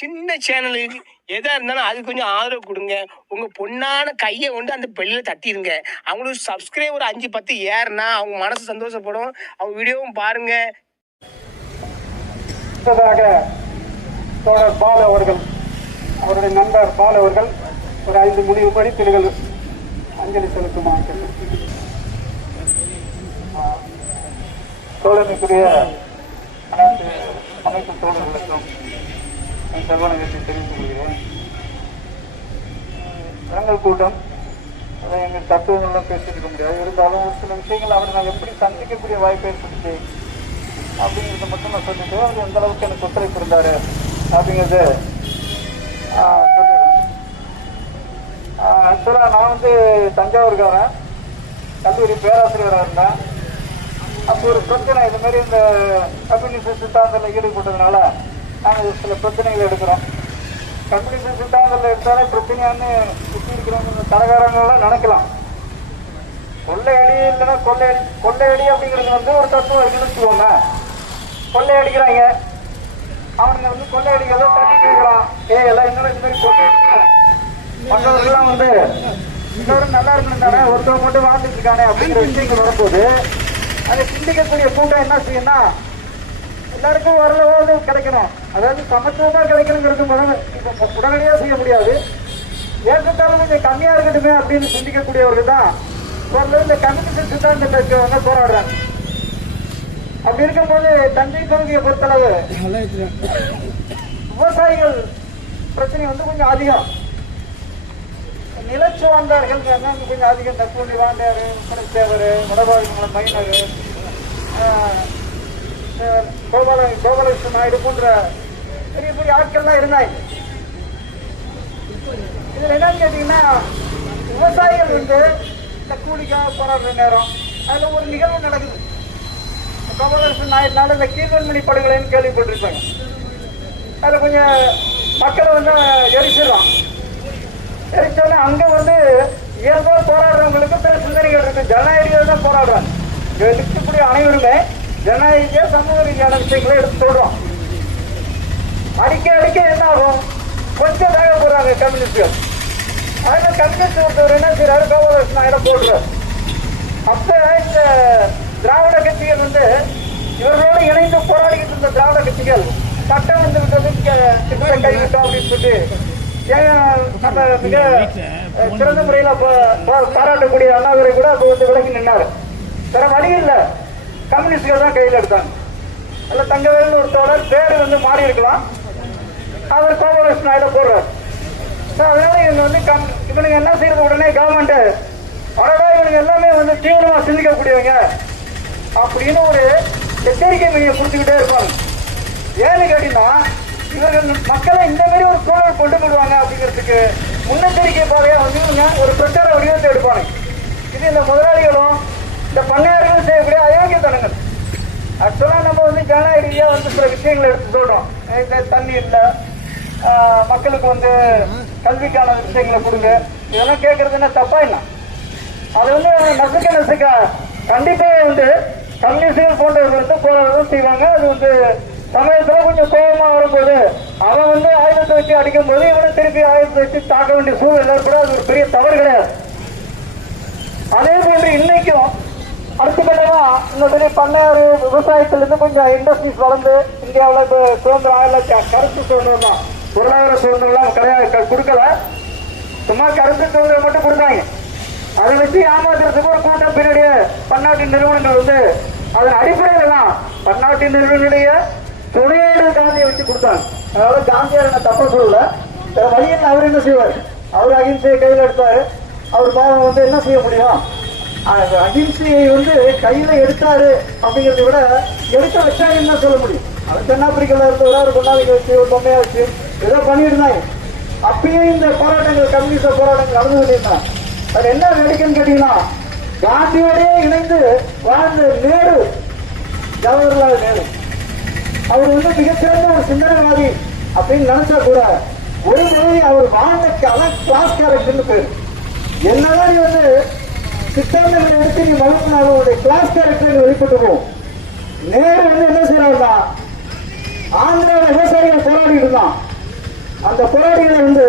சின்ன சேனலுக்கு எதா இருந்தாலும் அது கொஞ்சம் ஆதரவு கொடுங்க. உங்க பொண்ணான கையை கொண்டு அந்த பெல்லில் தட்டிடுங்க. அவங்களுக்கு சப்ஸ்கிரைபர் 5-10 ஏறுனா அவங்க மனசு சந்தோஷப்படும். அவங்க வீடியோவும் பாருங்க. தோழர் பால் அவர்கள், அவருடைய நண்பர் பால் அவர்கள் ஒரு 5 முடிவு படிப்பில்கள் அஞ்சலி செலுத்துமாறு தோழனுக்குரிய அனைத்து அமைப்பு தோழர்களுக்கும் சர்வநகத்தை தெரிவித்துக் கொள்கிறேன். இரங்கல் கூட்டம் அதை எங்கள் தத்துவங்கள்லாம் பேசியிருக்க முடியாது. இருந்தாலும் ஒரு சில விஷயங்கள் அவர் நான் எப்படி சந்திக்கக்கூடிய வாய்ப்பு ஏற்படுத்தி அப்படிங்கிறத மட்டும் நான் சொல்லிட்டு அவர் எந்த அளவுக்கு எனக்கு ஒத்துழைப்பு இருந்தார் அப்படிங்கிறது சொல்லிடுறேன். ஆக்சுவலாக நான் வந்து தஞ்சாவூருக்காரன், கல்லூரி பேராசிரியராக இருந்தேன். அப்போ ஒரு பிரச்சனை இது மாதிரி இந்த கம்யூனிஸ்ட் சித்தாந்தத்தில் ஈடுபட்டதுனால நாங்கள் சில பிரச்சனைகள் எடுக்கிறோம். கம்யூனிஸ்ட் சித்தாந்தத்தில் எடுத்தாலே பிரச்சனையான்னு சுற்றி இருக்கிறவங்க தலைகாரங்கள்லாம் நினைக்கலாம். கொள்ளையடி இல்லைன்னா கொள்ளையடி அப்படிங்கிறது வந்து ஒரு தத்துவம் இருக்குன்னு வச்சுக்கோங்க. கொள்ளையடிக்கிறாங்க, அவனுங்க வந்து கொள்ளையடிக்கிறத தட்டி கேட்கலாம். எல்லாம் இன்னொரு இந்த மாதிரி கொள்ளையடிக்கிறாங்க. மற்றவர்கள்லாம் வந்து இன்னொரு நல்லா இருக்கணும் தானே, ஒருத்தவங்க மட்டும் வாழ்ந்துட்டு இருக்கானே அப்படிங்கிற விஷயங்கள் வரும்போது அதை சிந்திக்கக்கூடிய கூட்டம் என்ன செய்யணும்னா எல்லாருக்கும் ஓரளவு கிடைக்கணும். அதாவது சமத்துவமாக கிடைக்கணுங்கிறது இப்போ உடனடியாக செய்ய முடியாது. ஏற்றத்தாலும் கொஞ்சம் கம்மியாக இருக்கட்டுமே அப்படின்னு சிந்திக்கக்கூடியவர்கள் தான் ஓரளவு இந்த கம்யூனிஸ்ட் சித்தாந்தத்தில் இருக்கிறவங்க போராடுறாங்க. அப்படி இருக்கும்போது தஞ்சை தொகுதியை பொறுத்தளவு விவசாயிகள் பிரச்சனை வந்து கொஞ்சம் அதிகம். நிலச்சுவாந்தார்கள் கொஞ்சம் அதிகம். தற்போது வாண்டியார், குணத்தேவர், வடபாடி மைனர், கோபாலகிருஷ்ண நாயுடு போன்ற பெரிய பெரிய ஆட்கள்லாம் இருந்தாங்க. இதுல என்னன்னு கேட்டீங்கன்னா விவசாயிகள் வந்து இந்த கூலிக்காக போராடுற நேரம் அதுல ஒரு நிகழ்வு நடக்குது. கோபாலகிருஷ்ண நாயுடுனால இந்த கீழ்வன்மணி படுகொலைன்னு கேள்விப்பட்டிருப்பாங்க. அதுல கொஞ்சம் மக்களை வந்து எரிச்சிடலாம். எரிச்சோன்னா அங்க வந்து இயல்பா போராடுறவங்களுக்கு சில சிந்தனைகள் இருக்கு. ஜனநாயக தான் போராடுறாங்க. இருக்கக்கூடிய அனைவருமே ஜனநாயக சமூக ரீதியான விஷயங்களை எடுத்து சொல்றோம். அடிக்க என்ன ஆகும், கொஞ்சம் வேக போடுறாங்க கம்யூனிஸ்ட்கள். அதுல கம்யூனிஸ்ட் ஒருத்தவர் என்ன செய்யறாரு, கோபாலகிருஷ்ண நாயுடு போடுறாரு. அப்ப இந்த திராவிட கட்சிகள் வந்து இவர்களோடு இணைந்து போராடிக்கிட்டு இருந்த திராவிட கட்சிகள் சட்டம் வந்து விட்டது கைவிட்டோம் அப்படின்னு சொல்லி நம்ம மிக சிறந்த முறையில பாராட்டக்கூடிய அண்ணாதுரை கூட அப்ப வந்து விலகி நின்னாரு. வேற வழி இல்ல, கம்யூனிஸ்ட்கள் தான் கையில் எடுத்தாங்க. அல்ல தங்கவேல் ஒரு தோழர் பேரு வந்து மாறி இருக்கலாம், அவர் கோபாலகிருஷ்ண நாயுடு போடுறாரு. அதனால இவங்க வந்து இவனுங்க என்ன செய்யறது, உடனே கவர்மெண்ட் அடடா இவனுங்க எல்லாமே வந்து தீவிரமா சிந்திக்கக்கூடியவங்க அப்படின்னு ஒரு எச்சரிக்கை மையம் கொடுத்துக்கிட்டே இருப்பாங்க. ஏன்னு கேட்டீங்கன்னா இவர்கள் மக்களை இந்த மாதிரி ஒரு சூழல் கொண்டு போடுவாங்க அப்படிங்கிறதுக்கு முன்னெச்சரிக்கை பாதையா வந்து இவங்க ஒரு பிரச்சார வடிவத்தை எடுப்பாங்க. இது இந்த முதலாளிகளும் இந்த பண்ணையார்களும் செய்யக்கூடிய அயோக்கியத்தனங்கள். ஆக்சுவலா நம்ம வந்து ஜனநாயக ரீதியா வந்து சில விஷயங்களை எடுத்து சொல்றோம். தண்ணி இல்லை, மக்களுக்கு வந்து கல்விக்கான விஷயங்களை கொடுங்க, இதெல்லாம் கேட்கறது என்ன தப்பா இல்லை. அது வந்து நசுக்க கண்டிப்பா வந்து கம்யூனிஸ்டுகள் போன்றவர்கள் வந்து போராடவும் செய்வாங்க. அது வந்து சமயத்துல கொஞ்சம் கோபமா வரும்போது அவன் வந்து ஆயுதத்தை வச்சு அடிக்கும் போது இவனை திருப்பி ஆயுதத்தை வச்சு தாக்க வேண்டிய சூழ்நிலை கூட அது ஒரு பெரிய தவறு கிடையாது. அதே போன்று இன்னைக்கும் அடுத்தபடியா இந்த பெரிய பண்ணையாறு விவசாயத்திலிருந்து கொஞ்சம் இண்டஸ்ட்ரீஸ் வளர்ந்து இந்தியாவில் இப்போ சுதந்திரம் கருத்து சுதந்திரம் தான், பொருளாதார சுதந்திரம் கிடையாது, கொடுக்கல. சும்மா கருத்து சுதந்திரம் மட்டும் கொடுத்தாங்க. அதை வச்சு ஏமாத்துறதுக்கு ஒரு கூட்டம் பின்னாடியே பன்னாட்டு நிறுவனங்கள் வந்து அதன் அடிப்படையில் தான் பன்னாட்டு நிறுவனங்களுடைய துணையோடு காந்தியை வச்சு கொடுத்தாங்க. அதாவது காந்தியார் என்ன தப்ப சொல்லல, வழியில் அவர் என்ன செய்வார், அவர் அகிம்சையை கையில் எடுத்தாரு. அவர் பாவம் வந்து என்ன செய்ய முடியும், அகிம்சையை வந்து கையில எடுத்தாரு அப்படிங்கிறத விட எடுக்க வச்சாங்கன்னு தான் சொல்ல முடியும். அது தென்னாப்பிரிக்கால இருந்தவரை ஒரு கொண்டாடிக்க வச்சு ஒரு பொம்மையா வச்சு ஏதோ பண்ணியிருந்தாங்க. அப்பயும் இந்த போராட்டங்கள் கம்யூனிஸ்ட் போராட்டங்கள் நடந்து கொண்டிருந்தாங்க. அது என்ன வேடிக்கைன்னு கேட்டீங்கன்னா காந்தியோடய இணைந்து வாழ்ந்த நேரு, ஜவஹர்லால் நேரு, அவர் வந்து மிகச்சிறந்த ஒரு சிந்தனைவாதி அப்படின்னு நினைச்சா கூட ஒரு முறை அவர் வாழ்ந்த கிளாஸ் கேரக்டர்னு பேரு. என்னதான் நீ வந்து சித்தாந்தங்களை எடுத்து நீ வளர்த்தினாலும் உடைய கிளாஸ் கேரக்டர் வெளிப்பட்டு போகும். நேரு வந்து என்ன செய்யறாருன்னா ஆந்திராவில் விவசாயிகள் போராடி இருந்தான். அந்த போராடிகளை வந்து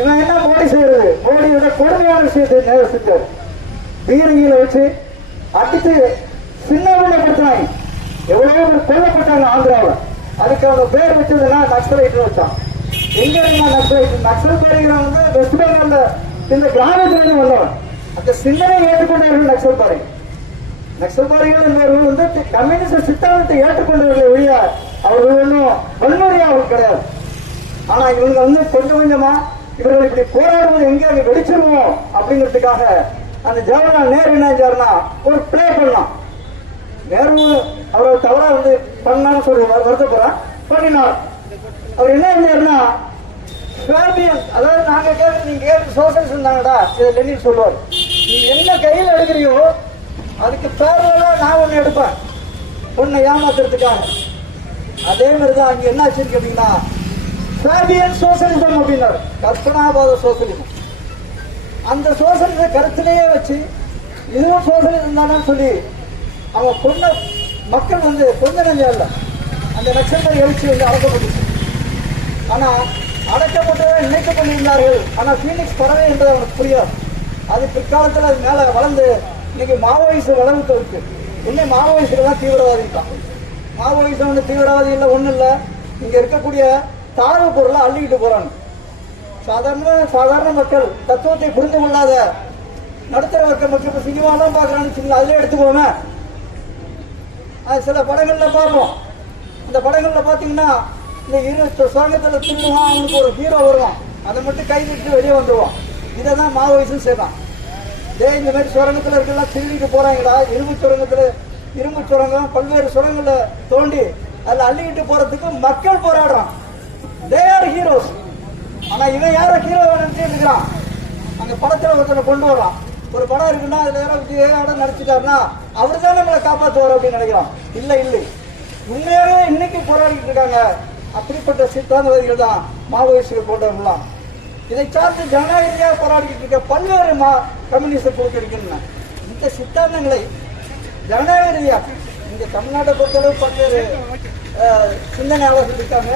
இவன் என்ன மோடி செய்யறது, மோடியோட கொடுமையான விஷயத்தை நேரம் செஞ்சார். பீரங்கியில வச்சு அடித்து சின்னப்படுத்தினாங்க. எவ்வளவோ பேர் கொல்லப்பட்டாங்க ஆந்திராவில். அதுக்கு அவங்க பேர் வச்சதுன்னா நக்சலைட் வச்சான். எங்க இருந்தா நக்சலைட்? நக்சல் பாறைங்கிறவங்க வந்து வெஸ்ட் பெங்கால்ல இந்த கிராமத்திலிருந்து வந்தவன். அந்த சிந்தனை ஏற்றுக்கொண்டவர்கள் நக்சல் பாறை. நக்சல் பாறைகள் வந்து கம்யூனிஸ்ட் சித்தாந்தத்தை ஏற்றுக்கொண்டவர்கள் ஒழிய அவர்கள் ஒன்றும் வன்முறையா அவர்கள் கிடையாது. ஆனா இவங்க வந்து கொஞ்சம் கொஞ்சமா இவர்கள் இப்படி போராடுவது எங்கே அங்க வெடிச்சிருவோம் அப்படிங்கிறதுக்காக அந்த ஜவஹர்லால் நேரு என்ன செஞ்சாருன்னா ஒரு பிளே பண்ணலாம். நேரு அவரை தவறா வந்து பண்ணான்னு சொல்லி வருத்தப்படுறேன் பண்ணினார். அவர் என்ன செஞ்சாருன்னா அதாவது நாங்க கேட்க நீங்க கேட்டு சோசியலிஸ்ட் தாங்கடா இதை லெனின் சொல்லுவார். நீ என்ன கையில் எடுக்கிறியோ அதுக்கு பேரலா நான் ஒண்ணு எடுப்பேன் உன்னை ஏமாத்துறதுக்காக. அதே மாதிரிதான் அங்க என்ன ஆச்சுன்னு கேட்டீங்கன்னா ஃபேபியன் சோசியலிசம் அப்படின்னாரு, கற்பனாபாத சோசியலிசம். அந்த சோசியலிச கருத்திலேயே வச்சு இதுவும் சோசியலிசம் தானே சொல்லி அவங்க கொண்ட மக்கள் வந்து கொஞ்ச நஞ்சம் இல்லை அந்த நக்சல் எழுச்சி வந்து அடக்கப்பட்டுச்சு. ஆனா அடக்கப்பட்டதை நினைத்துக் கொண்டிருந்தார்கள். ஆனா பீனிக்ஸ் பறவை என்பது அவனுக்கு புரியாது. அது பிற்காலத்தில் அது மேல வளர்ந்து இன்னைக்கு மாவோயிசம் வளர்ந்து இருக்கு. இன்னும் மாவோயிஸ்டுகள் தான் தீவிரவாதி தான். மாவோயிசம் வந்து தீவிரவாதி இல்லை, ஒன்றும் இல்லை. இங்க இருக்கக்கூடிய தாழ்வு பொருளை அள்ளிக்கிட்டு போறாங்க. சாதாரண மக்கள் தத்துவத்தை புரிந்து கொள்ளாத நடுத்தர வர்க்க மக்கள் இப்ப சினிமாலாம் பாக்குறான்னு அதுல எடுத்துக்கோங்க. சில படங்கள்ல பார்ப்போம். அந்த படங்கள்ல பாத்தீங்கன்னா இந்த இரு சுரங்கத்துல துள்ளுவான், அவனுக்கு ஒரு ஹீரோ வருவான், அதை மட்டும் கை விட்டு வெளியே வந்துடுவான். இதை தான் மாவோயிசம் செய்வான். இந்த மாதிரி சுரங்கத்துல இருக்கலாம் திருடிட்டு போறாங்களா, இரும்பு சுரங்கம் பல்வேறு சுரங்கங்களை தோண்டி அதுல அள்ளிக்கிட்டு போறதுக்கு மக்கள் போராடுறான். They are heroes. ஆனா இவன் யார ஹீரோ நினைச்சிட்டு இருக்கிறான். அங்க படத்துல ஒருத்தனை கொண்டு வரான். ஒரு படம் இருக்குன்னா அதுல யாராவது நடிச்சுட்டாருன்னா அவரு தான் நம்மளை காப்பாற்றுவார் அப்படின்னு நினைக்கிறான். இல்லை உண்மையாகவே இன்னைக்கு போராடிட்டு இருக்காங்க. அப்படிப்பட்ட சித்தாந்தவாதிகள் தான் மாவோயிஸ்டுகள் போன்றவங்களாம். இதை சார்ந்து ஜனநாயக போராடிக்கிட்டு இருக்க பல்வேறு கம்யூனிஸ்ட் குழுக்கள் இருக்கின்றன. இந்த சித்தாந்தங்களை ஜனநாயக ரீதியாக இங்க தமிழ்நாட்டை பொறுத்தளவு பல்வேறு சிந்தனையாளர்கள் இருக்காங்க.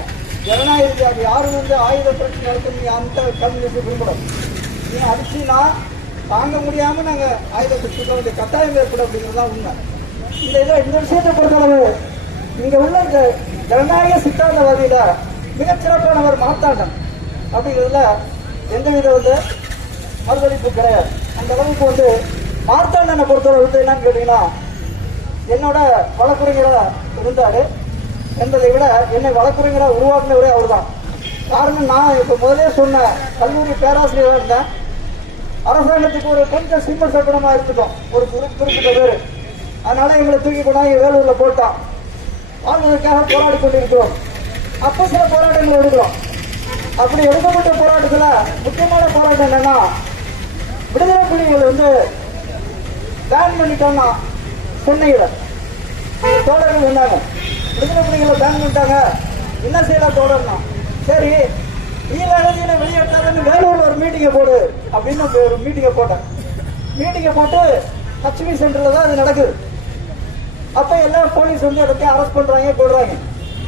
ஜனநாயக ரீதியாக யாரும் வந்து ஆயுத பிரச்சனை நடத்த அந்த கம்யூனிஸ்ட் விரும்பணும். நீங்க அடிச்சுன்னா தாங்க முடியாம நாங்க ஆயுத பிரச்சனை வேண்டிய கட்டாயம் ஏற்படும் அப்படிங்கிறதுதான் உண்மை. இந்த விஷயத்தை பொறுத்தளவு இங்க உள்ள இந்த ஜனநாயக சித்தாந்தவாதியில மிகச்சிறப்பானவர் மார்த்தாண்டன் அப்படிங்கிறதுல எந்தவித வந்து மறுதளிப்பு கிடையாது. அந்த அளவுக்கு வந்து மார்த்தாண்டனை பொறுத்தவரை வந்து என்னன்னு கேட்டீங்கன்னா என்னோட வழக்குரைஞரா இருந்தாரு என்பதை விட என்னை வழக்குரைஞரா உருவாக்குனவரே அவர் தான். காரணம் நான் இப்ப முதலே சொன்ன கல்லூரி பேராசிரியராக இருந்தேன். அரசாங்கத்துக்கு ஒரு கொஞ்சம் சிம்ம சக்கரமா இருந்துட்டோம் ஒரு குறிப்பிட்ட பேரு. அதனால எங்களை தூக்கி கொண்டாங்க வேலூர்ல போட்டான். வாழ்வதற்காக போராடி கொண்டிருக்கிறோம். அப்ப சில போராட்டங்கள் எடுக்கிறோம். அப்படி எடுக்கப்பட்ட போராட்டத்துல முக்கியமான போராட்டம் என்னன்னா விடுதலை புலிகள் வந்து பேன் பண்ணிட்டாங்கன்னா சென்னையில தோழர்கள் வந்தாங்க. விடுதலை புலிகளை பேன் பண்ணிட்டாங்க, என்ன செய்யலாம் தோழர்னா, சரி ஈழ வெளியேற்றாதுன்னு வேலூர்ல ஒரு மீட்டிங்கை போடு அப்படின்னு ஒரு மீட்டிங்கை போட்டேன். மீட்டிங்கை போட்டு லட்சுமி சென்டர்ல தான் அது நடக்குது. அப்ப எல்லாம் போலீஸ் வந்து இடத்தையும் அரெஸ்ட் பண்றாங்க, போடுறாங்க.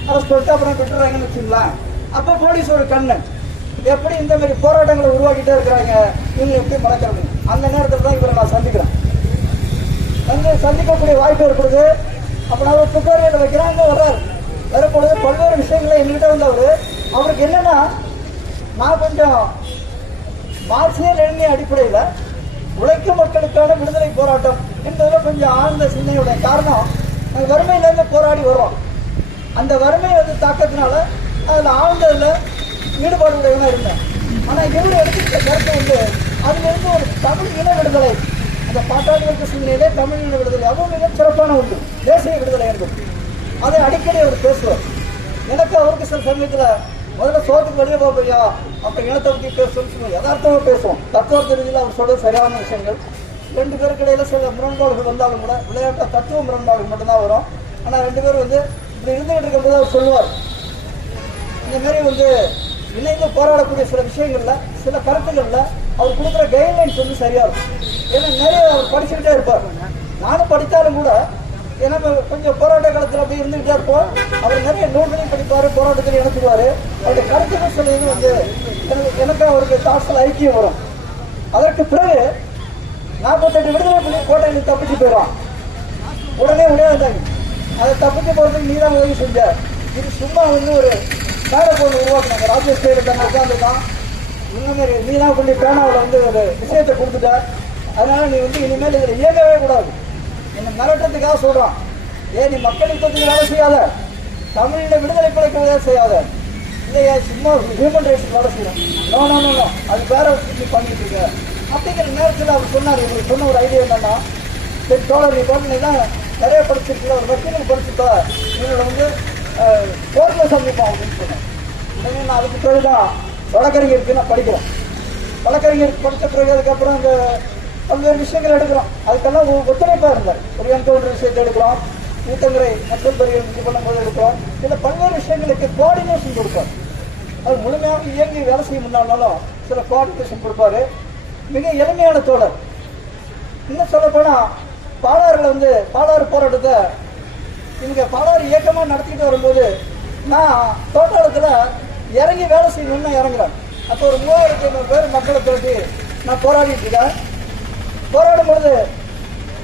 அரெஸ்ட் பண்ணிட்டு அப்புறம் விட்டுறாங்கன்னு வச்சுங்களேன். அப்ப போலீஸ் ஒரு கண்ணன் எப்படி இந்த மாதிரி போராட்டங்களை உருவாக்கிட்டே இருக்கிறாங்க, இவங்க எப்படி மறக்கிறது. அந்த நேரத்தில் தான் இவரை நான் சந்திக்கிறேன். வந்து சந்திக்கக்கூடிய வாய்ப்பு ஏற்படுது. அப்ப நான் புகார் வைக்கிறாங்க, வர்றாரு. வரப்பொழுது பல்வேறு விஷயங்களை என்கிட்ட வந்து அவருக்கு என்னன்னா நான் கொஞ்சம் மார்க்சிய லெனினிய அடிப்படையில் உழைக்கும் மக்களுக்கான விடுதலை போராட்டம் என்பதில் கொஞ்சம் ஆழ்ந்த சிந்தனையுடைய காரணம் நாங்கள் வறுமையிலேருந்து போராடி வரோம். அந்த வறுமை வந்து தாக்கத்தினால அதில் ஆழ்ந்ததில் ஈடுபாடுடையவனாக இருந்தேன். ஆனால் இவர் எடுத்துக்கிட்ட கருத்து வந்து அதிலிருந்து ஒரு தமிழ் இன விடுதலை, அந்த பாட்டாளி சிந்தனையிலே தமிழ் இன விடுதலை அதுவும் மிக சிறப்பான ஒன்று, தேசிய விடுதலை என்பது. அதை அடிக்கடி அவர் பேசுவார். எனக்கு அவருக்கு சில சமயத்தில் முதல்ல சோத்துக்கு வெளியே போறியா அப்படி இனத்தை பற்றி பேசணும் யதார்த்தமாக பேசுவோம். தத்துவ ரீதியில் அவர் சொல்றது சரியான விஷயங்கள். ரெண்டு பேருக்கு இடையில சில முரண்பாடுகள் வந்தாலும் கூட விளையாட்டு தத்துவ முரண்பாடுகள் மட்டும்தான் வரும். ஆனால் ரெண்டு பேரும் வந்து இப்படி இருந்துகிட்டு இருக்கும்போது அவர் சொல்லுவார், இந்த மாதிரி வந்து இணைந்து போராடக்கூடிய சில விஷயங்கள்ல சில கருத்துக்கள்ல அவர் கொடுக்குற கைட்லைன்ஸ் வந்து சரியா இருக்கும். ஏன்னா நிறைய அவர் படிச்சுக்கிட்டே இருப்பார். நானும் படித்தாலும் கூட ஏன்னா கொஞ்சம் போராட்ட காலத்தில் அப்படி இருந்துகிட்டே இருப்போம். அவர் நிறைய நூல்களையும் படிப்பார், போராட்டத்தில் இணைச்சுவார். அவருடைய கருத்துக்கள் சொல்லுறது வந்து எனக்கு அவருக்கு தாட்சில் ஐக்கியம் வரும். அதற்கு பிறகு 48 விடுதலை புலி கோட்டையில் தப்பிச்சு போயிடுவான். உடனே உடையாந்தாங்க. அதை தப்பிச்சு போகிறதுக்கு நீதான் உதவி செஞ்ச. இது சும்மா வந்து ஒரு மேலே போன உருவாக்குனாங்க. ராஜேஷ் பேர் தன்னை உட்காந்துதான் இன்னமாரி நீதான் கொண்டு பேனாவில் வந்து ஒரு விஷயத்தை கொடுத்துட்ட. அதனால நீ வந்து இனிமேல் இதில் இயங்கவே கூடாது. என்னை மிரட்டத்துக்காக சொல்கிறான். நீ மக்கள் யுத்தத்துக்கு வேலை செய்யாத, தமிழில் விடுதலை படைக்க வேலை செய்யாத, இல்லையா சும்மா ஹியூமன் ரைட்ஸ் வேலை செய்யணும். நோ நோ நோ நோ அது வேற நீ பண்ணிட்டு இருக்க அப்படிங்கிற நேரத்தில் அவர் சொன்னார். இவங்களுக்கு சொன்ன ஒரு ஐடியா என்னன்னா, சரி தோழர் நீ தான் நிறைய படிச்சிருக்கல, ஒரு வக்கீலுக்கு படிச்சுட்டா இவங்களை வந்து கோர்ட்டில் சந்திப்போம் அப்படின்னு சொன்னேன். உடனே நான் அதுக்கு பிறகு தான் வழக்கறிஞருக்கு நான் படிக்கிறேன். வழக்கறிஞருக்கு படித்த பிறகு அதுக்கப்புறம் இந்த பல்வேறு விஷயங்கள் எடுக்கிறோம். அதுக்கெல்லாம் ஒத்துழைப்பாக இருந்தார். ஒரு என்கவுண்டர் விஷயத்தை எடுக்கிறோம், ஊத்தங்கரை நக்சல் பரிகள் இது பண்ணும்போது எடுக்கிறோம். இதில் பல்வேறு விஷயங்களுக்கு கோஆர்டினேஷன் கொடுப்பார். அது முழுமையாக இயங்கி வேலை செய்ய முன்னாலும் சில கோஆர்டினேஷன் கொடுப்பாரு. மிக எளிமையான தோழர். இன்னும் சொல்லப்போனால் பாலாறில் வந்து பாலாறு போராட்டத்தை இங்கே பாலாறு இயக்கமாக நடத்திட்டு வரும்போது நான் தோட்டாளத்தில் இறங்கி வேலை செய்யணும்னு இறங்குறேன். அப்போ ஒரு 3500 பேர் மக்களை திரட்டி நான் போராடிட்டு இருக்கேன். போராடும் பொழுது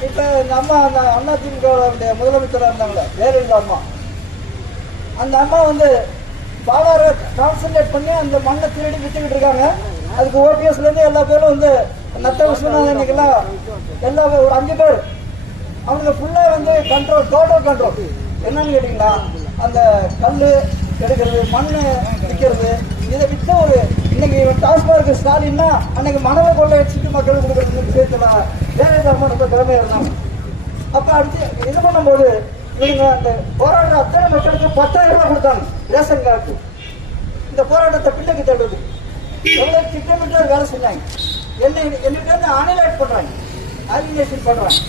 இப்போ இந்த அம்மா அந்த அதிமுகவுடைய முதலமைச்சராக இருந்தாங்களே ஜெயலலிதா அம்மா, அந்த அம்மா வந்து பாலாரை கான்சன்ட்ரேட் பண்ணி அந்த மண்ணை திருடி விட்டுக்கிட்டு இருக்காங்க. அதுக்கு ஓபிஎஸ்லேருந்து எல்லா பேரும் வந்து நத்த விஸ்வநாதன் இன்னைக்கெல்லாம் எல்லா ஒரு 5 பேர் அவங்க ஃபுல்லாக வந்து கண்ட்ரோல், டோட்டல் கண்ட்ரோல். என்னன்னு கேட்டிங்கன்னா அந்த கல் எடுக்கிறது, மண் விற்கிறது, இதை விற்ற ஒரு இன்னைக்கு டாஸ்மார்க் ஸ்டாலின்னா அன்னைக்கு மணலை கொள்ளை வச்சுட்டு மக்களுக்கு கொடுக்குறது விஷயத்துல ஜெயலலிதா அம்மா ரொம்ப திறமையாக இருந்தாங்க. அப்போ அடுத்து இது பண்ணும்போது இவங்க அந்த போராட்ட அத்தனை மக்களுக்கு 10,000 ரூபாய் கொடுத்தாங்க ரேஷன் கார்டு. இந்த போராட்டத்தை பின்னுக்கு தள்ளுவது எவ்வளோ திட்டமிட்டு வேலை செஞ்சாங்க. என்னிட்ட அனலைட் பண்ணுறாங்க, ஆலினேஷன் பண்ணுறாங்க.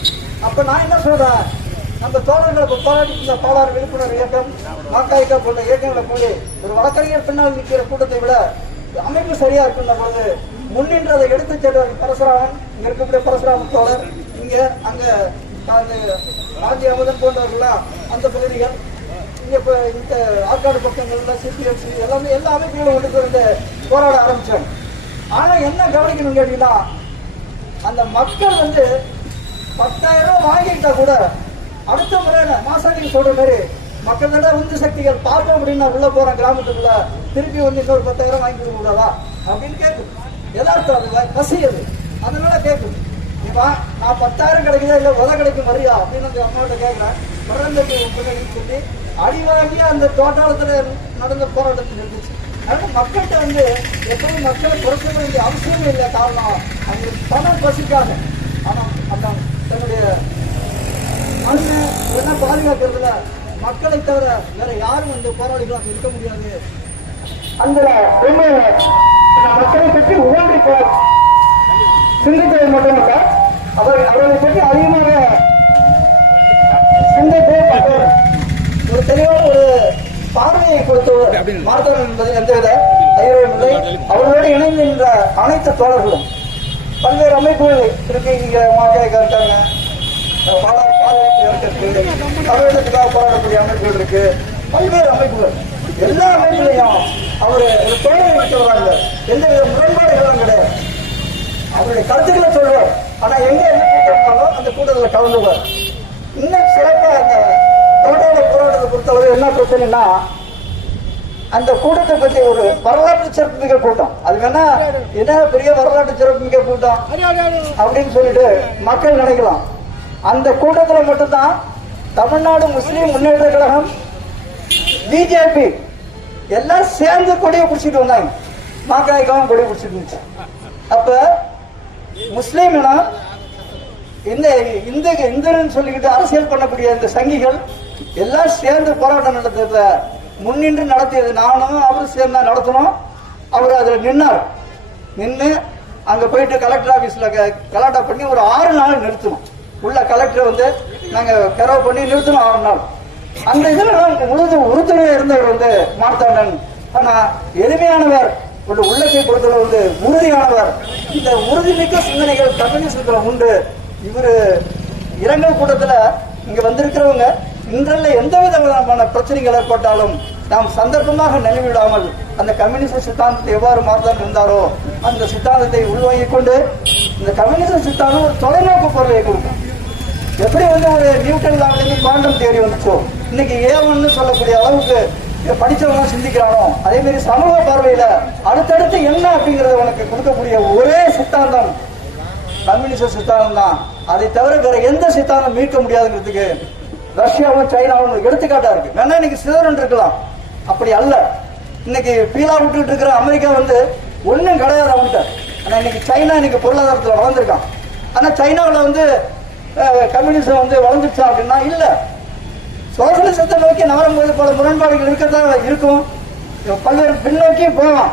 அப்போ நான் என்ன சொல்கிறேன், நம்ம தோழர்களை போராடி இந்த பாலாறு விழிப்புணர்வு இயக்கம், மாக்காய்க்கா போன்ற இயக்கங்களை போய் ஒரு வழக்கறிஞர் பின்னால் நிற்கிற கூட்டத்தை விட அமைப்பு சரியா இருக்குன்ற போது முன்னின்று அதை எடுத்துச் செல்வார் பரசுராமன். இங்க இருக்கக்கூடிய பரசுராமன் தோழர், இங்க அங்க ராஜி அமுதன் போன்றவர்கள்லாம் அந்த பகுதிகள், இங்க இந்த ஆற்காடு பக்கங்கள்ல சிபிஎம்சி எல்லாமே எல்லா அமைப்புகளும் கொண்டு வந்து போராட ஆரம்பிச்சாங்க. ஆனா என்ன கவனிக்கணும்னு கேட்டீங்கன்னா, அந்த மக்கள் வந்து 10,000 ரூபாய் வாங்கிட்டா கூட அடுத்த முறையில மாசாணிக்கு சொல்ற மாதிரி மக்களோட உந்து சக்திகள் பார்த்தோம் அப்படின்னா உள்ள போறேன் கிராமத்துக்குள்ள திருப்பி வந்து இன்னொரு 10,000 வாங்கி கொடுக்க கூடாதா அப்படின்னு கேட்கும். எதார்த்தம் அதுல கசியது. அதனால கேட்கும், இப்பா நான் 10,000 கிடைக்குதா இல்லை உத கிடைக்கும் வரியா அப்படின்னு அந்த அம்மாட்ட கேட்கிறேன். மரணத்துக்கு சொல்லி அடி வாங்கி அந்த தோட்டாளத்துல நடந்த போராட்டத்தில் இருந்துச்சு. அதனால மக்கள்கிட்ட வந்து எப்பவும் மக்களை குறைக்க வேண்டிய அவசியமே இல்லை. காரணம் அவங்க பணம் பசிக்காக, ஆனால் அந்த தன்னுடைய மண்ணு என்ன பாதுகாக்கிறதுல மக்களை தவிர வேற யாரும் வந்து போராளிகளாக இருக்க முடியாது. அந்த மக்களை பற்றி உணர்வை சிந்தித்தது மட்டுமல்ல, அவர்களை பற்றி அதிகமாக சிந்தித்து ஒரு தெளிவான ஒரு பார்வையை கொடுத்தவர் மாதவன் என்பது எந்தவித ஐயமில்லை. அவர்களோடு இணைந்து நின்ற அனைத்து தோழர்களும் பல்வேறு அமைப்புகள் இருக்கு. இங்க மாக்காய்க்கா இருக்காங்க, தமிழகத்துக்காக போராடக்கூடிய அமைப்புகள் இருக்கு, பல்வேறு அமைப்புகள். எல்லா அமைப்புலையும் அவரு ஒரு தோழரை விட்டு வராங்க. எந்தவித முரண்பாடுகளும் கிடையாது. அவருடைய கருத்துக்களை சொல்லுவார். ஆனா எங்க என்ன கூட்டம் அந்த கூட்டத்தில் கலந்துவார். இன்னும் சிறப்பா அந்த தோட்டாள போராட்டத்தை பொறுத்தவரை என்ன பிரச்சனைனா, அந்த கூட்டத்தை பற்றி ஒரு வரலாற்று சிறப்புமிக்க கூட்டம். அது வேணா என்ன பெரிய வரலாற்று சிறப்புமிக்க கூட்டம் அப்படின்னு சொல்லிட்டு மக்கள் நினைக்கலாம். அந்த கூட்டத்தில் மட்டும்தான் தமிழ்நாடு முஸ்லீம் முன்னேற்ற கழகம், பிஜேபி எல்லாம் சேர்ந்து கொடியை பிடிச்சிட்டு வந்தாங்க. மாக்காய்க்காவும் கொடியை பிடிச்சிட்டு இருந்துச்சு. அப்ப முஸ்லீம் இந்த இந்துன்னு சொல்லிக்கிட்டு அரசியல் பண்ணக்கூடிய இந்த சங்கிகள் எல்லாம் சேர்ந்து போராட்டம் நடத்துறத முன்னின்று நடத்தியது நானும் அவரும் சேர்ந்தா நடத்தணும். அவர் அதுல நின்று அங்க போயிட்டு கலெக்டர் ஆபீஸ்ல கலாட்டா பண்ணி ஒரு 6 நாள் நிறுத்தணும். உள்ள கலெக்டர் வந்து நாங்க கரவு பண்ணி நிறுத்தணும் 6 நாள். அந்த இதுல முழுது உறுதுணையா இருந்தவர் வந்து மார்த்தாண்டன். ஆனா எளிமையானவர், ஒரு உள்ளத்தை பொறுத்தவரை வந்து உறுதியானவர். இந்த உறுதிமிக்க சிந்தனைகள் கம்யூனிஸ்டுல உண்டு. இவரு இரங்கல் கூட்டத்துல இங்க வந்திருக்கிறவங்க இன்றல்ல எந்த விதமான பிரச்சனைகள் ஏற்பட்டாலும் நாம் சந்தர்ப்பமாக நழுவிடாமல் அந்த கம்யூனிஸ்ட் சித்தாந்தத்தை எவ்வாறு மாற்றம் இருந்தாரோ அந்த சித்தாந்தத்தை உள்வாங்கிக் கொண்டு இந்த கம்யூனிஸ்ட் சித்தாந்தம் ஒரு தொலைநோக்கு பொருளை கொடுக்கும். எப்படி வந்து ஒரு நியூட்டன் லாவிலிருந்து குவாண்டம் தியரி வந்துச்சோ இன்னைக்கு ஏன்னு சொல்லக்கூடிய அளவுக்கு படிச்சவங்க சிந்திக்கிறானோ அதே மாதிரி சமூக பார்வையில அடுத்தடுத்து என்ன அப்படிங்கறத உனக்கு கொடுக்கக்கூடிய ஒரே சித்தாந்தம் கம்யூனிஸ்ட் சித்தாந்தம் தான். அதை தவிர வேற எந்த சித்தாந்தம் மீட்க முடியாதுங்கிறதுக்கு ரஷ்யாவும் சைனாவும் எடுத்துக்காட்டா இருக்கு. வேணா இன்னைக்கு சிதறன் இருக்கலாம், அப்படி அல்ல. இன்னைக்கு பீலா விட்டுட்டு இருக்கிற அமெரிக்கா வந்து ஒன்றும் கிடையாது அவங்ககிட்ட. ஆனா இன்னைக்கு சைனா இன்னைக்கு பொருளாதாரத்தில் வளர்ந்துருக்கான். ஆனா சைனாவில் வந்து கம்யூனிசம் வந்து வளர்ந்துச்சா அப்படின்னா இல்ல. சோசியலிசத்தை நோக்கி நகரும்போது பல முரண்பாடுகள் இருக்கதான் இருக்கும், பல்வேறு பின்னோக்கி போகலாம்.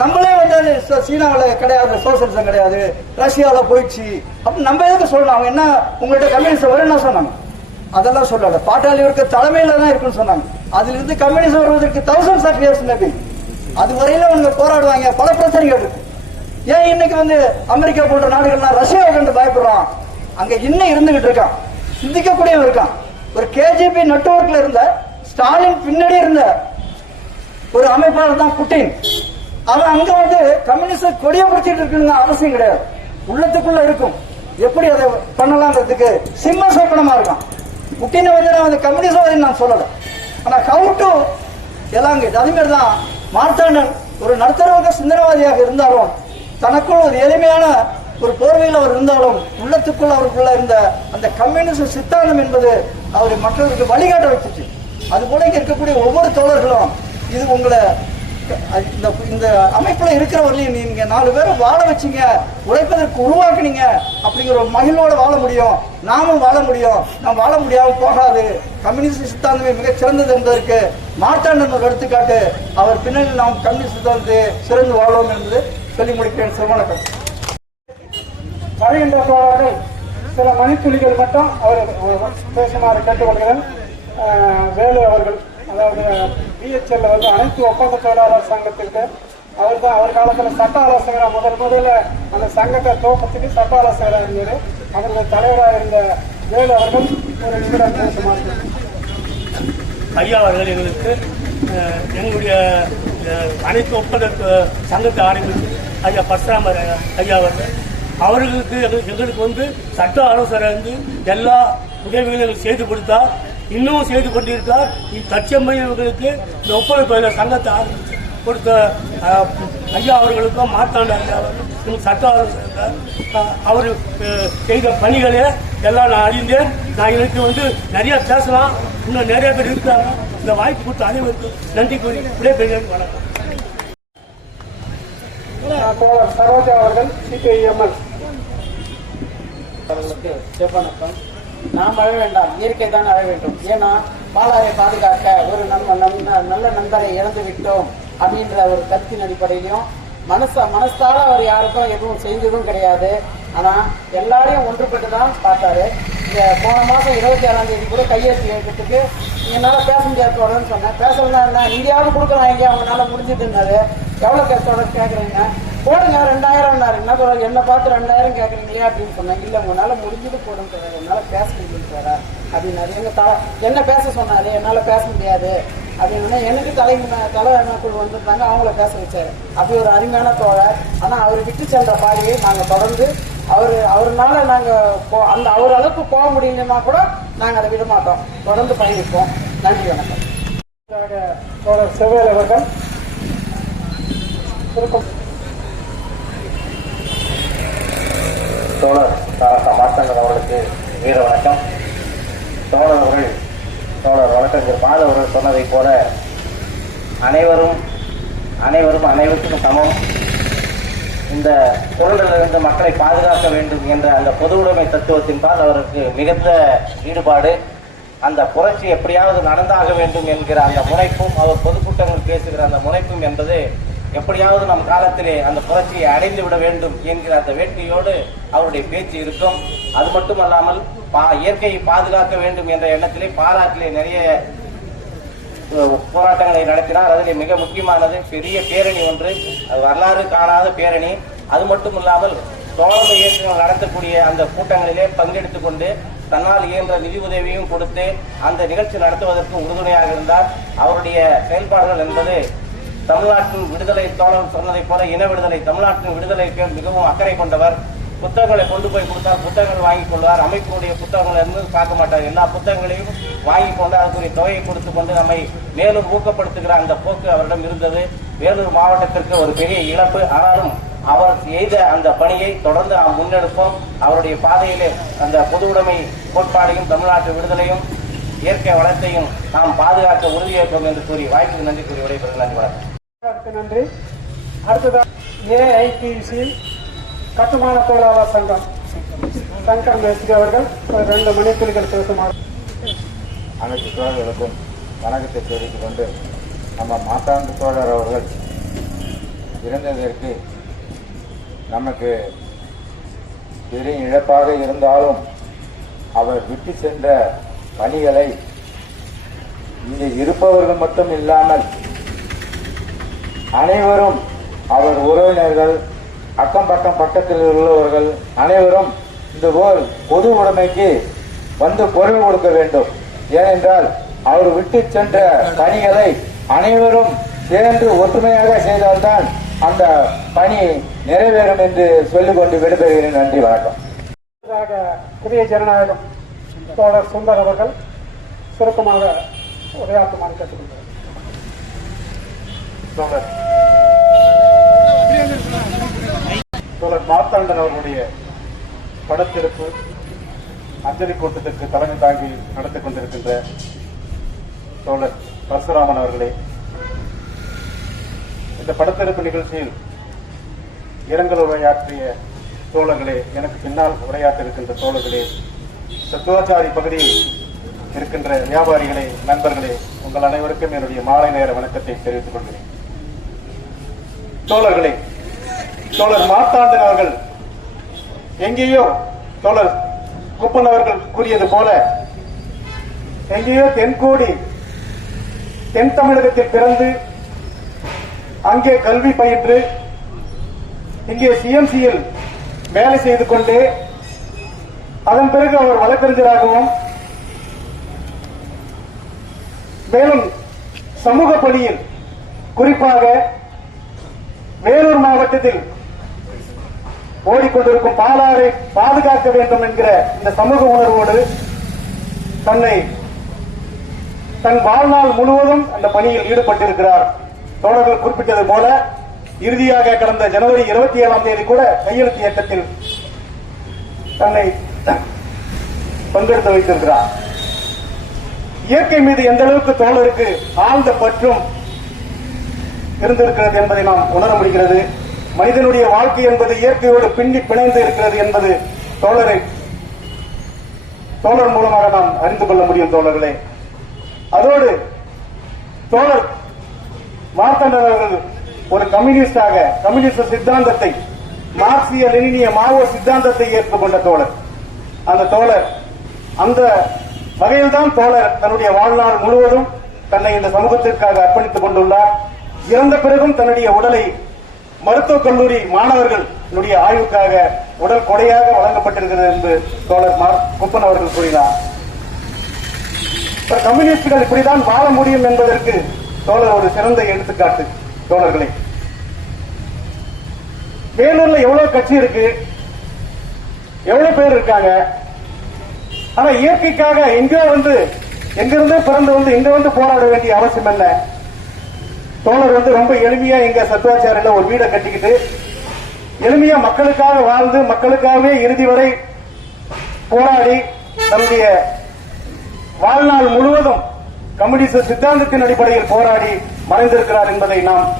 நம்மளே வந்து சீனாவில் கிடையாது, சோசியலிசம் கிடையாது, ரஷ்யாவில் போயிடுச்சு அப்படின்னு நம்ம எதுக்கு சொல்லணும்? அவங்க என்ன உங்கள்கிட்ட கம்யூனிசம் வரும்னா சொன்னாங்க, அதெல்லாம் சொல்லல. பாட்டாளி இருக்க தலைமையில தான் இருக்குன்னு சொன்னாங்க. அதுல இருந்து கம்யூனிசம் வருவதற்கு thousands of years மேபி அது வரையில அவங்க போராடுவாங்க. பல பிரச்சனைகள் இருக்கு. ஏன் இன்னைக்கு வந்து அமெரிக்கா போன்ற நாடுகள்லாம் ரஷ்யாவை கண்டு பயப்படுறான்? அங்க இன்னும் இருந்துகிட்டு இருக்கான், சிந்திக்கக்கூடியவன் இருக்கான். ஒரு கேஜிபி நெட்வொர்க்ல இருந்த ஸ்டாலின் பின்னாடி இருந்த ஒரு அமைப்பாளர் தான் புட்டின். அவன் அங்க வந்து கம்யூனிஸ்ட் கொடியை பிடிச்சிட்டு இருக்குன்னு அவசியம் கிடையாது, உள்ளத்துக்குள்ள இருக்கும். எப்படி அதை பண்ணலாங்கிறதுக்கு சிம்ம சொப்பனமா இருக்கான். புட்டினை வந்து நான் வந்து கம்யூனிஸ்ட் நான் சொல்லல, ஆனா ஹவு டு எலாங்கேட் அதே மாதிரி தான் மார்த்தாண்டன் ஒரு நடுத்தரவக சிந்தனவாதியாக இருந்தாலும் தனக்குள் ஒரு எளிமையான ஒரு போர்வையில் அவர் இருந்தாலும் உள்ளத்துக்குள் அவருக்குள்ள இருந்த அந்த கம்யூனிஸ்ட் சித்தாந்தம் என்பது அவரை மற்றவர்களுக்கு வழிகாட்ட வச்சுச்சு. அது போல இங்க இருக்கக்கூடிய ஒவ்வொரு தோழர்களும் இது உங்களை இந்த அமைப்புல இருக்கிறவர்களையும் நீங்க 4 பேரை வாழ வச்சீங்க, உழைப்பதற்கு உருவாக்குனீங்க அப்படிங்கிற ஒரு மகிழ்வோட வாழ முடியும், நாமும் வாழ முடியும். நாம் வாழ முடியாம போகாது. கம்யூனிஸ்ட் சித்தாந்தமே மிகச் சிறந்தது என்பதற்கு மார்த்தாண்டன் ஒரு எடுத்துக்காட்டு. அவர் பின்னணி நாம் கம்யூனிஸ்ட் சித்தாந்தத்தை சிறந்து வாழும் என்பது சொல்லி முடிக்கிறேன். வணக்கம். வருகின்ற தோழர்கள் சில மணித்துளிகள் மட்டும் அவர் பேசுமாறு கேட்டுக்கொள்கிறேன். வேலு அவர்கள், அதாவது பிஹெச்எல் வந்து அனைத்து ஒப்பந்த தொழிலாளர் சங்கத்திற்கு அவர் காலத்தில் சட்ட ஆலோசகராக முதல்ல அந்த சங்கத்தை துவக்கத்துக்கு சட்ட ஆலோசகராக இருந்தார். அவருடைய தலைவராக இருந்த வேலு அவர்கள் ஒரு நிமிடம் பேசுமாறு. ஐயா அவர்கள் எங்களுக்கு எங்களுடைய அனைத்து ஒப்பந்த சங்கத்தை ஆரம்பித்து ஐயா பரசுராமர் ஐயா அவர்களுக்கு எங்களுக்கு வந்து சட்ட ஆலோசனை வந்து எல்லா உதவிகளையும் செய்து கொடுத்தார், இன்னமும் செய்து கொண்டிருக்கார். தற்சமயங்களுக்கு இந்த ஒப்பந்த தொழிலாளர் சங்கத்தை ஆரம்பித்து கொடுத்த ஐயா அவர்களுக்கும் மார்த்தாண்ட ஐயா அவர்களுக்கும் சட்ட ஆலோசனை அவர் செய்த பணிகளே எல்லாம் நான் அறிந்தேன். நான் எனக்கு வந்து நிறைய பேசலாம், இன்னும் நிறைய பேர் இருக்காங்க. இந்த வாய்ப்பு கொடுத்த அனைவருக்கும் நன்றி கூறி விடைபெறுகிறேன். வணக்கம். தோழர் சரோஜா அவர்கள், சிபிஐஎம்எல். வணக்கம். நாம் அழ வேண்டாம், இயற்கை தான் அழ வேண்டும். ஏன்னா பாலாரை பாதுகாக்க ஒரு நல்ல நண்பரை இழந்து விட்டோம் அப்படின்ற ஒரு கருத்தின் அடிப்படையிலையும் மனசால அவர் யாருக்கும் எதுவும் செஞ்சதும் கிடையாது. ஆனா எல்லாரையும் ஒன்றுபட்டு தான் பார்த்தாரு. இந்த போன மாசம் 26ஆம் தேதி கூட கையெழுத்து வைக்கிறதுக்கு என்னால பேச முடியாதோடன்னு சொன்னேன். பேசலாம் என்ன, இங்கேயாவது கொடுக்கலாம், எங்கேயா அவங்களால முடிஞ்சுட்டுனாரு. எவ்வளவு கஷ்டோட கேட்குறீங்க, போடுங்க 2000 என்ன சொல்றாரு, என்னை பார்த்து 2000 கேட்குறீங்களே அப்படின்னு சொன்னாங்க. இல்லை உங்களால முடிஞ்சது போடுங்க சார், என்னால் பேச முடியும் சார் அப்படின்னாரு. என்ன பேச சொன்னாரு, என்னால் பேச முடியாது அப்படின்னா எனக்கு தலைமைக்குள் வந்திருந்தாங்க, அவங்கள பேச வச்சாரு. அப்படி ஒரு அருமையான தோழர். ஆனால் அவர் விட்டு சென்ற பாதையை நாங்கள் தொடர்ந்து அவருனால நாங்கள் அந்த அவர் அளவுக்கு போக முடியலன்னா கூட நாங்கள் அதை விட மாட்டோம், தொடர்ந்து பயணிப்போம். நன்றி, வணக்கம். தோழர் செவ்வேல் அவர்கள். தோழர் மார்த்தாண்டன் அவர்களுக்கு வீர வணக்கம். தோழர் வழக்கறிஞர் மாத அவர்கள் சொன்னதை போல அனைவருக்கும் சமம். இந்த பொருளிலிருந்து மக்களை பாதுகாக்க வேண்டும் என்ற அந்த பொது உடைமை தத்துவத்தின்பால் அவருக்கு மிகுந்த ஈடுபாடு. அந்த புரட்சி எப்படியாவது நடந்தாக வேண்டும் என்கிற அந்த முனைப்பும், அவர் பொதுக்கூட்டங்கள் பேசுகிற அந்த முனைப்பும் என்பது எப்படியாவது நம் காலத்திலே அந்த புரட்சியை அடைந்து விட வேண்டும் என்கிற அந்த வேட்கையோடு அவருடைய பேச்சு இருக்கும். அது மட்டுமல்லாமல் இயற்கையை பாதுகாக்க வேண்டும் என்ற எண்ணத்திலே பாலாற்றிலே நிறைய போராட்டங்களை நடத்தினார். அதிலே மிக முக்கியமானது பெரிய பேரணி ஒன்று, அது வரலாறு காணாத பேரணி. அது மட்டும் இல்லாமல் தோழமை இயக்கங்கள் நடத்தக்கூடிய அந்த கூட்டங்களிலே பங்கெடுத்துக் கொண்டு தன்னால் இயன்ற நிதி உதவியும் கொடுத்து அந்த நிகழ்ச்சி நடத்துவதற்கு உறுதுணையாக இருந்தார். அவருடைய செயல்பாடுகள் என்பது தமிழ்நாட்டின் விடுதலை, தோழர் சொன்னதை போல இன விடுதலை, தமிழ்நாட்டின் விடுதலைக்கு மிகவும் அக்கறை கொண்டவர். புத்தகங்களை கொண்டு போய் கொடுத்தார், புத்தகங்கள் வாங்கிக் கொள்வார். அமைப்புடைய புத்தகங்கள் இருந்து பார்க்க மாட்டார். எல்லா புத்தகங்களையும் வாங்கிக் கொண்டு அதுக்குரிய தொகையை கொடுத்து கொண்டு நம்மை மேலும் ஊக்கப்படுத்துகிற அந்த போக்கு அவரிடம் இருந்தது. வேலூர் மாவட்டத்திற்கு ஒரு பெரிய இழப்பு. ஆனாலும் அவர் செய்த அந்த பணியை தொடர்ந்து நாம் முன்னெடுப்போம். அவருடைய பாதையிலே அந்த பொது உடைமை கோட்பாடையும் தமிழ்நாட்டு விடுதலையும் இயற்கை வளத்தையும் நாம் பாதுகாக்க உறுதியேற்போம் என்று கூறி வாய்ப்புக்கு நன்றி கூறி விடைபெறும். நன்றி, வணக்கம். நன்றி. அடுத்ததாக ஏஐடிசி கட்டுமான தொழிலாளர் சங்கம் சங்கர் மேஸ்திரி அவர்கள் 2 மணித்துளிகள் பேசுமாறு. அனைத்து தோழர்களுக்கும் வணக்கத்தை தெரிவித்துக் கொண்டு, நம்ம மாத்தாண்டு தோழர் அவர்கள் இறந்ததற்கு நமக்கு பெரிய இழப்பாக இருந்தாலும் அவர் விட்டு சென்ற பணிகளை இங்கே இருப்பவர்கள் மட்டும் இல்லாமல் அனைவரும், அவர் உறவினர்கள், அக்கம் பக்கம் பக்கத்தில் உள்ளவர்கள் அனைவரும் இந்த பொது உடைமைக்கு வந்து குரல் கொடுக்க வேண்டும். ஏனென்றால் அவர் விட்டு சென்ற பணிகளை அனைவரும் சேர்ந்து ஒற்றுமையாக செய்தால்தான் அந்த பணி நிறைவேறும் என்று சொல்லிக் கொண்டு விடைபெறுகிறேன். நன்றி, வணக்கம். புதிய ஜனநாயகம் தோழர் சுந்தர் அவர்கள் சுருக்கமாக உரையாற்றுமாறு கேட்டுக்கொண்டார். தோழர் மார்த்தாண்டன் அவர்களுடைய படத்திருப்பு அஞ்சலி கூட்டத்திற்கு தலைமை தாங்கி நடத்திக் கொண்டிருக்கின்ற தோழர் பரசுராமன் அவர்களே, இந்த படத்திருப்பு நிகழ்ச்சியில் இரங்கல் உரையாற்றிய தோழர்களே, எனக்கு பின்னால் உரையாற்ற இருக்கின்ற தோழர்களே, சத்துவாச்சாரி பகுதியில் இருக்கின்ற வியாபாரிகளே, நண்பர்களே, உங்கள் அனைவருக்கும் என்னுடைய மாலை நேர வணக்கத்தை தெரிவித்துக் கொள்கிறேன். தோழர்களே, தோழர் மார்த்தாண்டன் அவர்கள் எங்கேயோ, தோழர் குப்பன் அவர்கள் கூறியது போல, எங்கேயோ தென்கோடி தென் தமிழகத்தில் பிறந்து அங்கே கல்வி பயின்று இங்கே சிஎம்சியில் வேலை செய்து கொண்டு அதன் பிறகு அவர் வழக்கறிஞராகவும் மேலும் சமூக பணியில் குறிப்பாக வேலூர் மாவட்டத்தில் ஓடிக்கொண்டிருக்கும் பாலாறை பாதுகாக்க வேண்டும் என்கிற இந்த சமூக உணர்வோடு தன் வாழ்நாள் முழுவதும் அந்த பணியில் ஈடுபட்டிருக்கிறார். தோழர்கள் குறிப்பிட்டது போல இறுதியாக கடந்த ஜனவரி 27ஆம் தேதி கூட கையெழுத்து இயக்கத்தில் தன்னை பங்கெடுத்து வைத்திருக்கிறார். இயற்கை மீது எந்த அளவுக்கு தோழருக்கு ஆழ்ந்த பற்றும் இருந்திருக்கிறது என்பதை நாம் உணர முடிகிறது. மனிதனுடைய வாழ்க்கை என்பது இயற்கையோடு பின்னி பிணைந்து இருக்கிறது என்பது தோழர் மூலமாக நாம் அறிந்து கொள்ள முடியும். தோழர்களே, அதோடு தோழர் மார்த்தாண்டன் அவர்கள் ஒரு கம்யூனிஸ்டாக கம்யூனிஸ்ட் சித்தாந்தத்தை, மார்க்சிய லெனினிய மாவோ சித்தாந்தத்தை ஏற்றுக்கொண்ட தோழர். அந்த தோழர் அந்த வகையில்தான் தோழர் தன்னுடைய வாழ்நாள் முழுவதும் தன்னை இந்த சமூகத்திற்காக அர்ப்பணித்துக் கொண்டுள்ளார். இறந்த பிறகும் தன்னுடைய உடலை மருத்துவக் கல்லூரி மாணவர்களுடைய ஆய்வுக்காக உடல் கொடையாக வழங்கப்பட்டிருக்கிறது என்று தோழர் குப்பன் அவர்கள் கூறினார். கம்யூனிஸ்டுகள் இப்படிதான் வாழ முடியும் என்பதற்கு தோழர் ஒரு சிறந்த எடுத்துக்காட்டு. தோழர்களே, வேலூர்ல எவ்வளவு கட்சி இருக்கு, எவ்வளவு பேர் இருக்காங்க. ஆனா இயற்கைக்காக எங்கிருந்து பிறந்து வந்து இங்க வந்து போராட வேண்டிய அவசியம் என்ன? தோழர் ரொம்ப எளிமையா எங்க சத்துவாச்சாரியில ஒரு வீடை கட்டிக்கிட்டு எளிமையா மக்களுக்காக வாழ்ந்து மக்களுக்காகவே இறுதி வரை போராடி தன்னுடைய வாழ்நாள் முழுவதும் கம்யூனிஸ்ட் சித்தாந்தத்தின் அடிப்படையில் போராடி மறைந்திருக்கிறார் என்பதை நாம்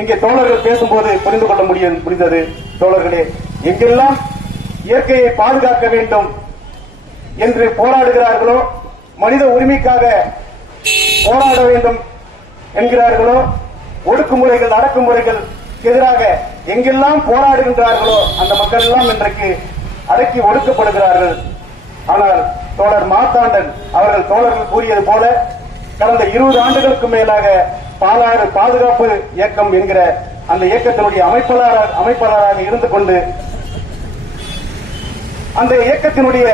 இங்கே தோழர்கள் பேசும்போது புரிந்து கொள்ள முடிந்தது. தோழர்களே, எங்கெல்லாம் இயற்கையை பாதுகாக்க வேண்டும் என்று போராடுகிறார்களோ, மனித உரிமைக்காக போராட வேண்டும் என்கிறார்களோ, ஒடுக்குமுறைகள் அடக்குமுறைகள் எதிராக எங்கெல்லாம் போராடுகின்றார்களோ அந்த மக்கள் எல்லாம் இன்றைக்கு அடக்கி ஒடுக்கப்படுகிறார்கள். ஆனால் தோழர் மார்த்தாண்டன் அவர்கள் தோழர்கள் கூறியது போல கடந்த 20 ஆண்டுகளுக்கு மேலாக பாலாறு பாதுகாப்பு இயக்கம் என்கிற அந்த இயக்கத்தினுடைய அமைப்பாளராக இருந்து கொண்டு அந்த இயக்கத்தினுடைய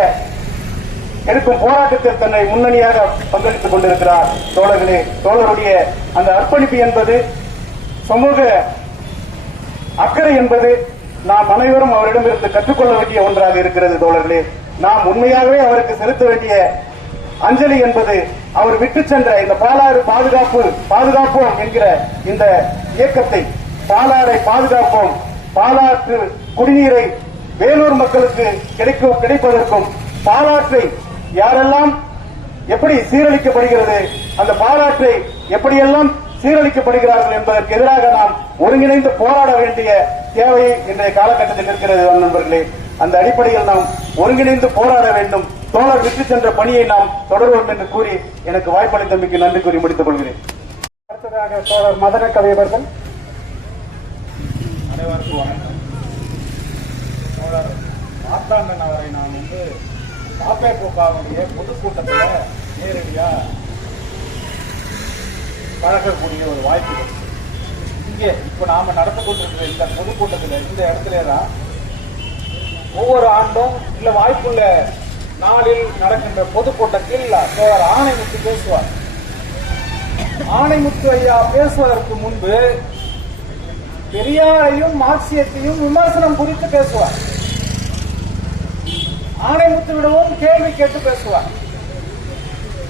எடுக்கும் போராட்டத்தில் தன்னை முன்னணியாக பங்களித்துக் கொண்டிருக்கிறார். தோழர்களே, தோழருடைய அந்த அர்ப்பணிப்பு என்பது, சமூக அக்கறை என்பது நாம் அனைவரும் அவரிடமிருந்து கற்றுக்கொள்ள வேண்டிய ஒன்றாக இருக்கிறது. தோழர்களே, நாம் உண்மையாகவே அவருக்கு செலுத்த வேண்டிய அஞ்சலி என்பது அவர் விட்டு சென்ற இந்த பாலாறு பாதுகாப்போம் என்கிற இந்த இயக்கத்தை, பாலாறை பாதுகாப்போம், பாலாற்று குடிநீரை வேலூர் மக்களுக்கு கிடைப்பதற்கும், பாலாற்றை யாரெல்லாம் எப்படி சீரழிக்கப்படுகிறது, அந்த பாலாற்றை எப்படியெல்லாம் சீரழிக்கப்படுகிறார்கள் என்பதற்கு எதிராக நாம் ஒருங்கிணைந்து போராட வேண்டிய தேவை இன்றைய காலகட்டத்தில் இருக்கிறது நண்பர்களே. அந்த அடிப்படையில் நாம் ஒருங்கிணைந்து போராட வேண்டும். தோழர் விட்டு சென்ற பணியை நாம் தொடர்வோம் என்று கூறி எனக்கு வாய்ப்பளித்தமைக்கு நன்றி கூறி முடித்துக் கொள்கிறேன். அடுத்ததாக தோழர் மதன கவி அவர்கள். அனைவருக்கும் வணக்கம். தோழர் மார்த்தாண்டன் அவரை நான் பாப்பேகோபாவுடைய பொதுக்கூட்டத்தில் நேரடியாக பழகக்கூடிய ஒரு வாய்ப்பு இருக்கு. இங்கே இப்போ நாம நடந்து கொண்டிருக்கிற இந்த பொதுக்கூட்டத்தில் இந்த இடத்துல தான் ஒவ்வொரு ஆண்டும் இல்லை வாய்ப்புள்ள நாளில் நடக்கின்ற பொதுக்கூட்டத்தில் தோழர் ஆணைமுத்து பேசுவார். ஆணைமுத்து ஐயா பேசுவதற்கு முன்பு பெரியாரையும் மார்க்சியத்தையும் விமர்சனம் குறித்து பேசுவார். ஆணைமுத்துவிடவும் கேள்வி கேட்டு பேசுவார்.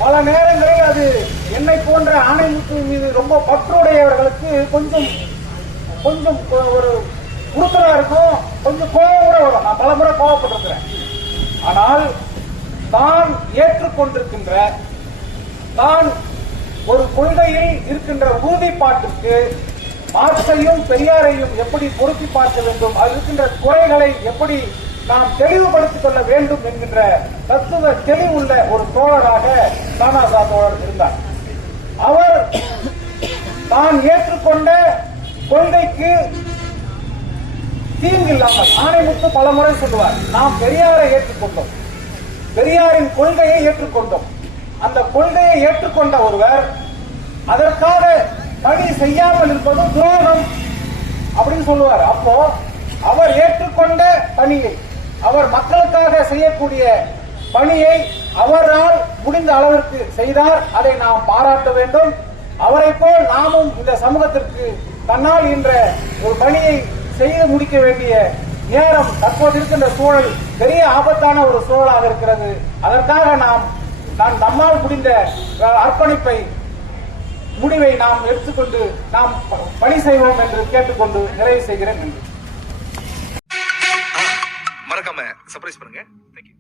பல நேரங்களில் அது என்னை போன்ற ஆணைமுத்து மீது ரொம்ப பற்றுடையவர்களுக்கு கொஞ்சம் ஒரு உறுத்தலா இருக்கும், கொஞ்சம் கோபம் கூட வரும். நான் பல முறை கோபப்பட்டிருக்கிறேன். ஆனால் தான் ஏற்றுக்கொண்டிருக்கின்ற, தான் ஒரு கொள்கையில் இருக்கின்ற உறுதிப்பாட்டிற்கு மார்க்சையும் பெரியாரையும் எப்படி பொருத்தி பார்க்க வேண்டும், அது இருக்கின்ற குறைகளை எப்படி நாம் தெளிவுபடுத்திக் கொள்ள வேண்டும் என்கின்ற தத்துவ தெளிவுள்ள ஒரு தோழராக தானாசா தோழர் இருந்தார். அவர் தான் ஏற்றுக்கொண்ட கொள்கைக்கு தீங்கில்லாமல், ஆணைமுத்து பல முறை சொல்லுவார், நாம் பெரியாரை ஏற்றுக்கொண்டோம், பெரியாரின் கொள்கையை ஏற்றுக்கொண்டோம். அந்த கொள்கையை ஏற்றுக்கொண்ட ஒருவர் அதற்காக பணி செய்யாமல் இருப்பது துரோகம் அப்படின்னு சொல்லுவார். அப்போ அவர் ஏற்றுக்கொண்ட பணியை, அவர் மக்களுக்காக செய்யக்கூடிய பணியை அவரால் முடிந்த அளவிற்கு செய்தார். அதை நாம் பாராட்ட வேண்டும். அவரை போல் நாமும் இந்த சமூகத்திற்கு தன்னால் என்ற ஒரு பணியை செய்து முடிக்க வேண்டிய நேரம் தற்போது இருக்கின்ற சூழல் பெரிய ஆபத்தான ஒரு சூழலாக இருக்கிறது. அதற்காக நம்மால் முடிந்த அர்ப்பணிப்பை, முடிவை நாம் எடுத்துக்கொண்டு நாம் பணி செய்வோம் என்று கேட்டுக்கொண்டு நிறைவு செய்கிறேன். மறக்காம சர்ப்ரைஸ் பண்ணுங்க. தேங்க்யூ.